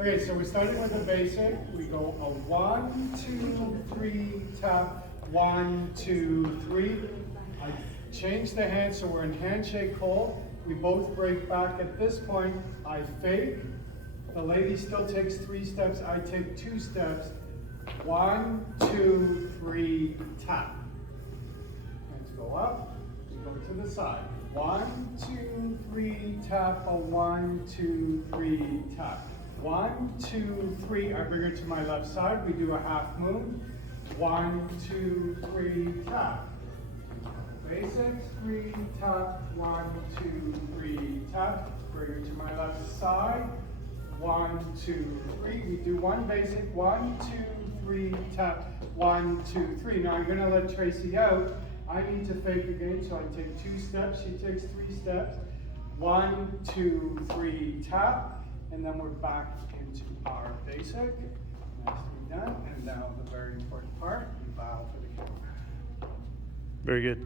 Okay, so we're starting with the basic. We go a 1, 2, 3 tap, 1, 2, 3. I change the hand so we're in handshake hold. We both break back at this point. I fake. The lady still takes 3 steps. I take 2 steps. 1, 2, 3 tap. Hands go up. We go to the side. 1, 2, 3 tap. A 1, 2, 3 tap. 1, 2, 3. I bring her to my left side. We do a half moon. 1, 2, 3 tap. Basics, 3 tap. 1, 2, 3 tap. Bring her to my left side. 1, 2, 3. We do one basic. 1, 2, 3 tap. 1, 2, 3. Now I'm going to let Tracy out. I need to fake again, so I take 2 steps. She takes 3 steps. 1, 2, 3 tap. And then we're back into our basic. Nicely done. And now the very important part, we bow for the camera. Very good.